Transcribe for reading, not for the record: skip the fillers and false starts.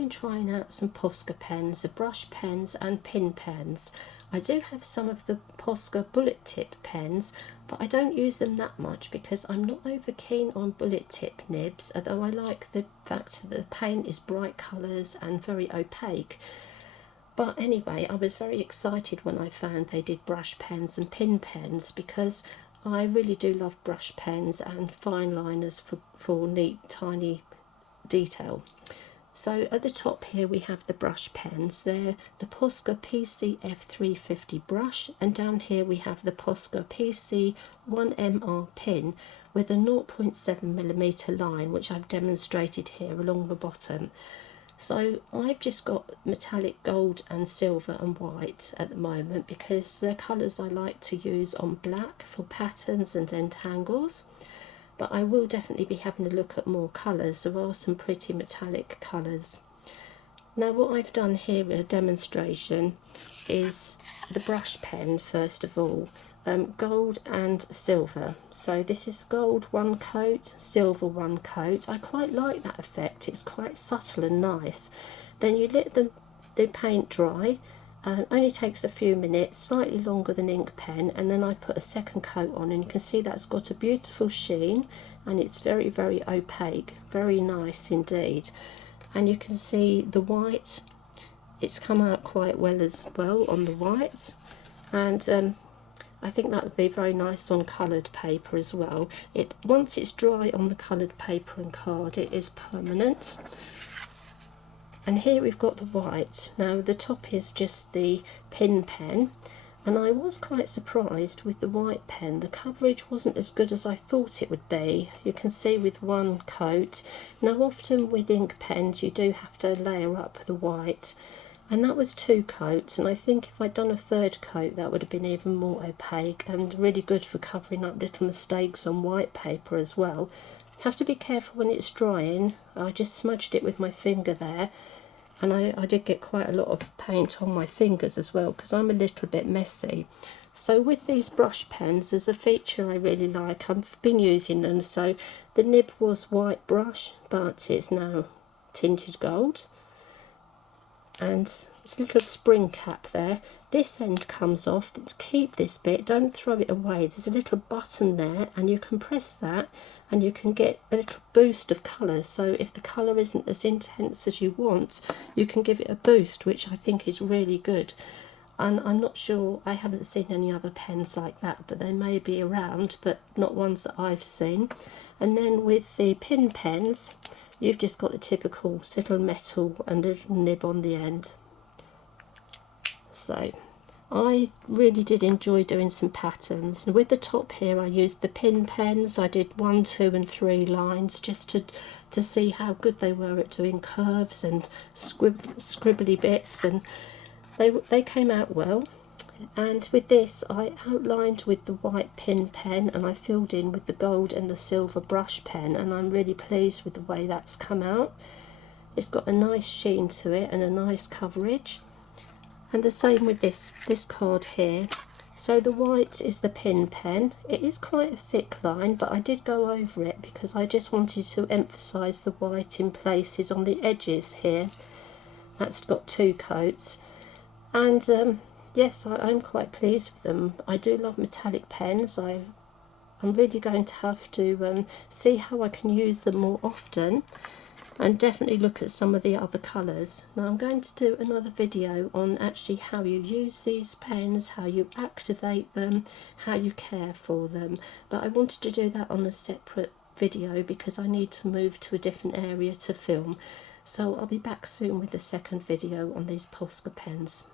been trying out some POSCA pens, the brush pens and pin pens. I do have some of the POSCA bullet tip pens, but I don't use them that much because I'm not over keen on bullet tip nibs, although I like the fact that the paint is bright colours and very opaque. But anyway, I was very excited when I found they did brush pens and pin pens, because I really do love brush pens and fine liners for neat tiny detail. So at the top here we have the brush pens. They're the POSCA PCF 350 brush, and down here we have the POSCA PC 1MR pin with a 0.7mm line, which I've demonstrated here along the bottom. So I've just got metallic gold and silver and white at the moment because they're colours I like to use on black for patterns and entangles. But I will definitely be having a look at more colours. There are some pretty metallic colours. Now what I've done here in a demonstration is the brush pen first of all, gold and silver. So this is gold one coat, silver one coat. I quite like that effect, it's quite subtle and nice. Then you let the paint dry. Only takes a few minutes, slightly longer than ink pen, and then I put a second coat on, and you can see that's got a beautiful sheen and it's very, very opaque, very nice indeed. And you can see the white, it's come out quite well as well on the white, and I think that would be very nice on coloured paper as well. Once it's dry on the coloured paper and card, it is permanent. And here we've got the white. Now the top is just the pin pen, and I was quite surprised with the white pen. The coverage wasn't as good as I thought it would be. You can see with one coat. Now often with ink pens you do have to layer up the white, and that was two coats, and I think if I'd done a third coat that would have been even more opaque and really good for covering up little mistakes on white paper as well. You have to be careful when it's drying. I just smudged it with my finger there, and I did get quite a lot of paint on my fingers as well because I'm a little bit messy. So with these brush pens, there's a feature I really like. I've been using them. So the nib was white brush, but it's now tinted gold, and it's a little spring cap there. This end comes off. Keep this bit, don't throw it away. There's a little button there, and you can press that and you can get a little boost of colour. So if the colour isn't as intense as you want, you can give it a boost, which I think is really good. And I'm not sure, I haven't seen any other pens like that, but they may be around, but not ones that I've seen. And then with the pin pens, you've just got the typical little metal and a little nib on the end. So I really did enjoy doing some patterns, and with the top here I used the pin pens. I did 1, 2 and 3 lines just to see how good they were at doing curves and scribbly bits, and they came out well. And with this I outlined with the white pin pen, and I filled in with the gold and the silver brush pen, and I'm really pleased with the way that's come out. It's got a nice sheen to it and a nice coverage. And the same with this card here. So the white is the pin pen. It is quite a thick line, but I did go over it because I just wanted to emphasise the white in places on the edges here. That's got 2 coats. And yes, I'm quite pleased with them. I do love metallic pens. I'm really going to have to see how I can use them more often, and definitely look at some of the other colours. Now I'm going to do another video on actually how you use these pens, how you activate them, how you care for them, but I wanted to do that on a separate video because I need to move to a different area to film. So I'll be back soon with the second video on these POSCA pens.